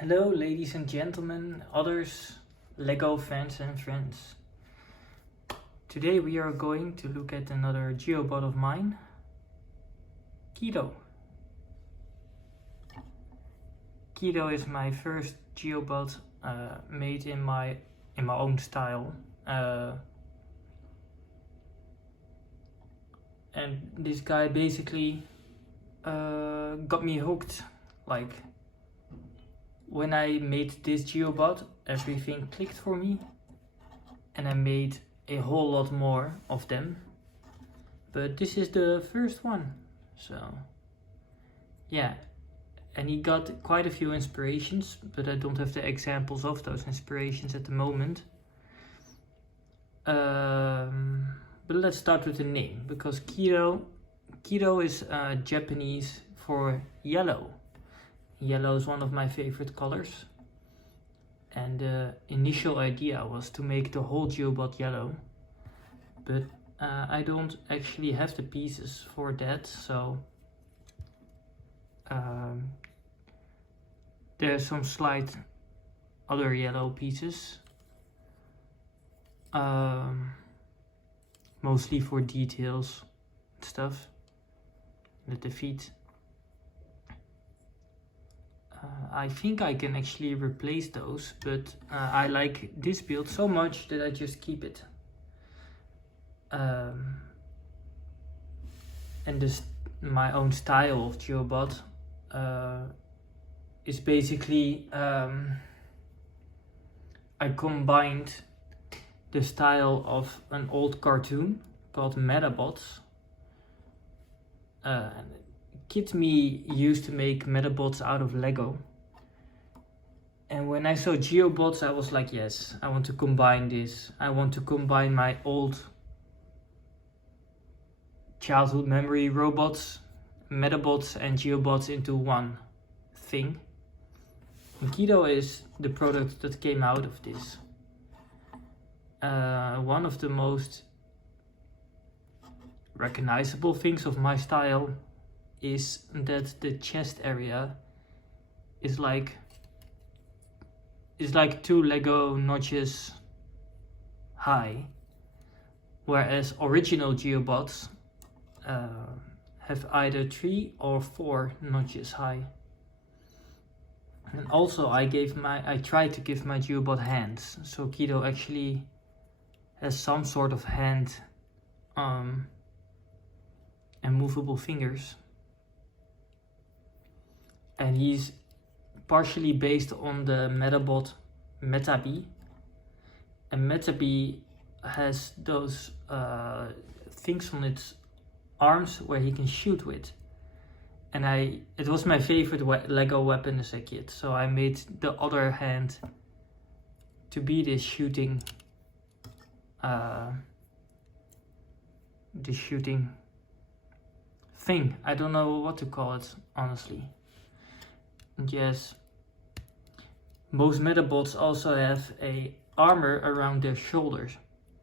Hello, ladies and gentlemen, others, Lego fans and friends. Today we are going to look at another Geobot of mine, Kiiro. Kiiro is my first Geobot made in my own style. And this guy basically got me hooked. Like, when I made this Geobot, everything clicked for me, and I made a whole lot more of them. But this is the first one, so yeah. And he got quite a few inspirations, but I don't have the examples of those inspirations at the moment. But let's start with the name, because Kiiro is Japanese for yellow. Yellow is one of my favorite colors, and the initial idea was to make the whole Geobot yellow, but I don't actually have the pieces for that, so there's some slight other yellow pieces, mostly for details and stuff, with the feet. I think I can actually replace those, but I like this build so much that I just keep it. And my own style of Geobot is basically I combined the style of an old cartoon called Metabots. Kid me used to make Metabots out of Lego, and when I saw Geobots I was like, yes, I want to combine this. I want to combine my old childhood memory robots, Metabots and Geobots into one thing. And Kiiro is the product that came out of this. One of the most recognizable things of my style is that the chest area is like 2 Lego notches high, whereas original Geobots have either 3 or 4 notches high. And also I tried to give my Geobot hands, so Kiiro actually has some sort of hand and movable fingers. And he's partially based on the Metabot Metabee. And Metabee has those things on its arms where he can shoot with. And it was my favorite Lego weapon as a kid, so I made the other hand to be this shooting thing. I don't know what to call it, honestly. And yes, most Metabots also have a armor around their shoulders,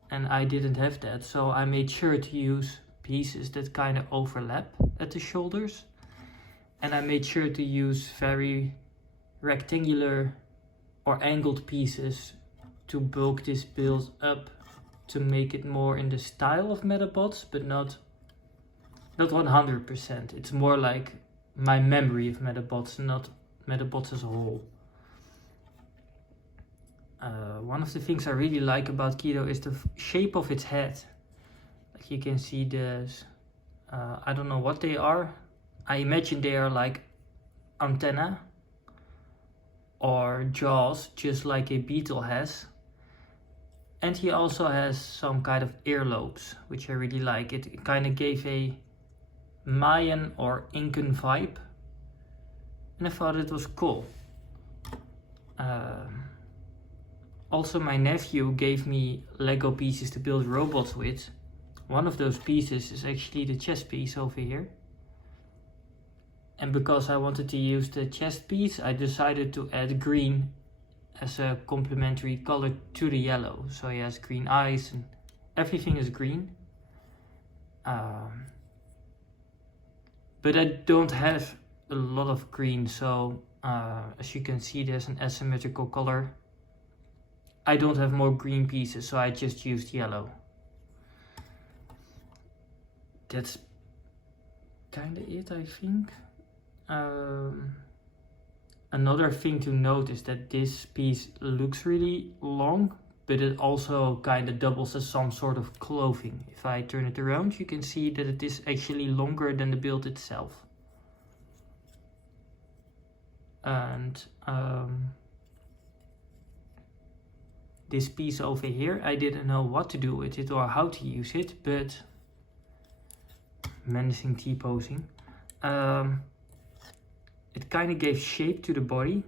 and I didn't have that, so I made sure to use pieces that kind of overlap at the shoulders, and I made sure to use very rectangular or angled pieces to bulk this build up, to make it more in the style of Metabots, but not 100%. It's more like my memory of Metabots, not Metabots as a whole. One of the things I really like about Kiiro is the shape of its head. Like you can see this, I don't know what they are. I imagine they are like antenna or jaws, just like a beetle has. And he also has some kind of earlobes, which I really like. It kind of gave a Mayan or Incan vibe, and I thought it was cool. Also, my nephew gave me Lego pieces to build robots with. One of those pieces is actually the chest piece over here. And because I wanted to use the chest piece, I decided to add green as a complementary color to the yellow. So he has green eyes and everything is green. But I don't have a lot of green, so as you can see there's an asymmetrical color. I don't have more green pieces, so I just used yellow. That's kinda it, I think. Another thing to note is that this piece looks really long, but it also kinda doubles as some sort of clothing. If I turn it around, you can see that it is actually longer than the build itself. And this piece over here, I didn't know what to do with it or how to use it, but menacing T-posing. It kind of gave shape to the body,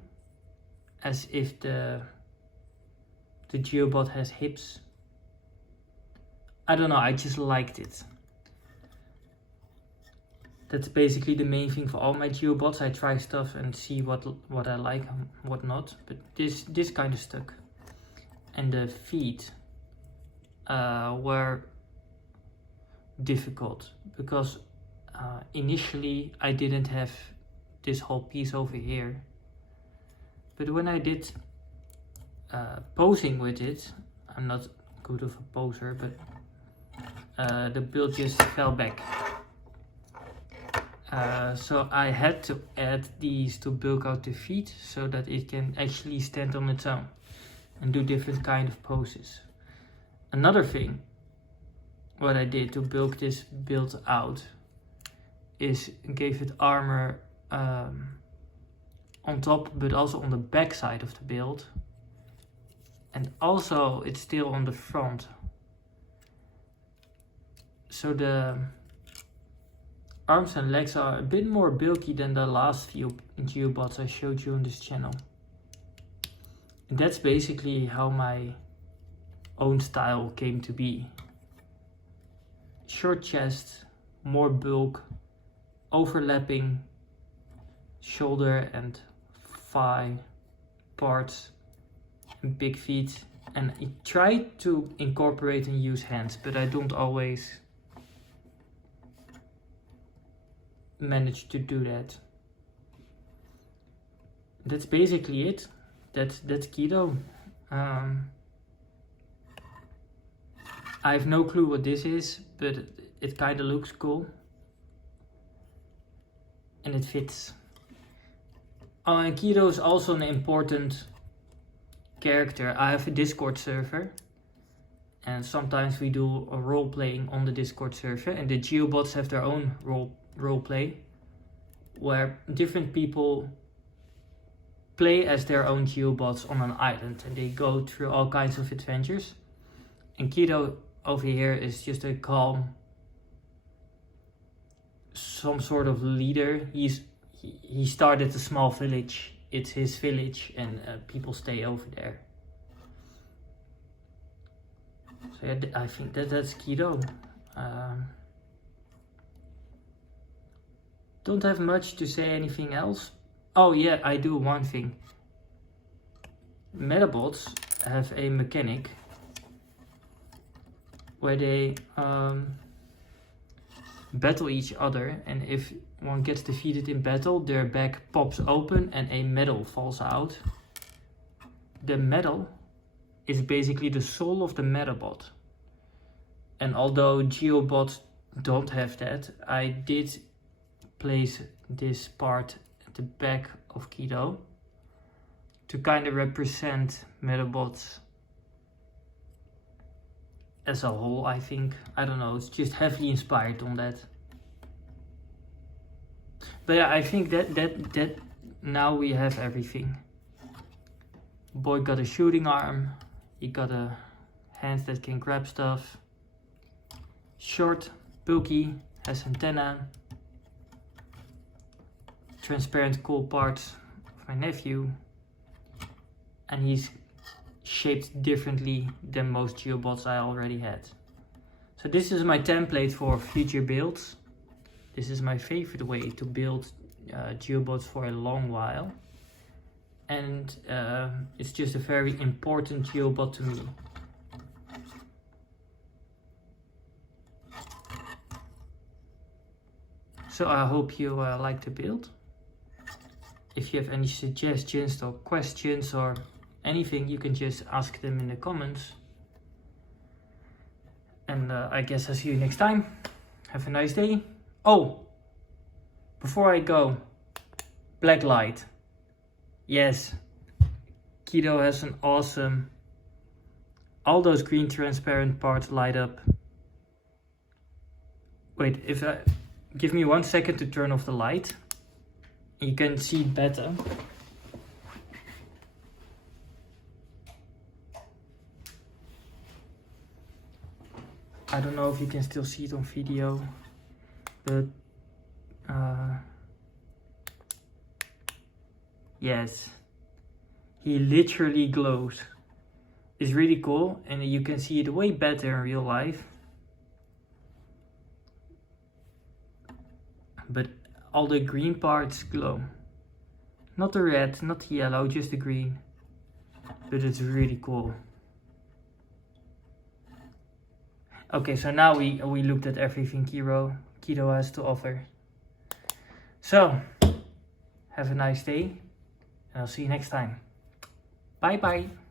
as if the Geobot has hips. I don't know, I just liked it. That's basically the main thing for all my Geobots. I try stuff and see what I like and what not, but this kind of stuck. And the feet were difficult because initially I didn't have this whole piece over here, but when I did posing with it, I'm not good of a poser, but the build just fell back. So I had to add these to bulk out the feet so that it can actually stand on its own and do different kind of poses. Another thing what I did to bulk this build out is gave it armor on top, but also on the back side of the build, and also it's still on the front, so the arms and legs are a bit more bulky than the last few Geobots I showed you on this channel. And that's basically how my own style came to be. Short chest, more bulk, overlapping shoulder and thigh parts, and big feet. And I try to incorporate and use hands, but I don't always manage to do that. That's basically it. That's Kiiro. I have no clue what this is, but it kind of looks cool and it fits. And Kiiro is also an important character. I have a Discord server, and sometimes we do a role playing on the Discord server, and the Geobots have their own role play where different people play as their own Geobots on an island, and they go through all kinds of adventures. And Kiiro over here is just a calm, some sort of leader. He started a small village. It's his village, and people stay over there. So yeah, I think that's Kiiro. Don't have much to say anything else. Oh yeah, I do one thing. Metabots have a mechanic where they battle each other, and if one gets defeated in battle, their back pops open and a medal falls out. The medal is basically the soul of the Metabot. And although Geobots don't have that, I did place this part at the back of Kiiro to kind of represent Metabots as a whole, I think. I don't know, it's just heavily inspired on that. But yeah, I think that now we have everything. Boy got a shooting arm, he got a hands that can grab stuff. Short, bulky, has antenna. Transparent cool parts of my nephew. And he's shaped differently than most Geobots I already had. So this is my template for future builds. This is my favorite way to build Geobots for a long while. And it's just a very important Geobot to me. So I hope you like the build. if you have any suggestions or questions or anything, you can just ask them in the comments. And I guess I'll see you next time. Have a nice day. Oh, before I go, black light. Yes, Kiiro has an awesome, all those green transparent parts light up. Wait, give me 1 second to turn off the light. You can see it better. I don't know if you can still see it on video, but yes, he literally glows. It's really cool, and you can see it way better in real life. But all the green parts glow. Not the red, not the yellow, just the green. But it's really cool. Okay, so now we looked at everything Kiiro has to offer. So, have a nice day, and I'll see you next time. Bye bye.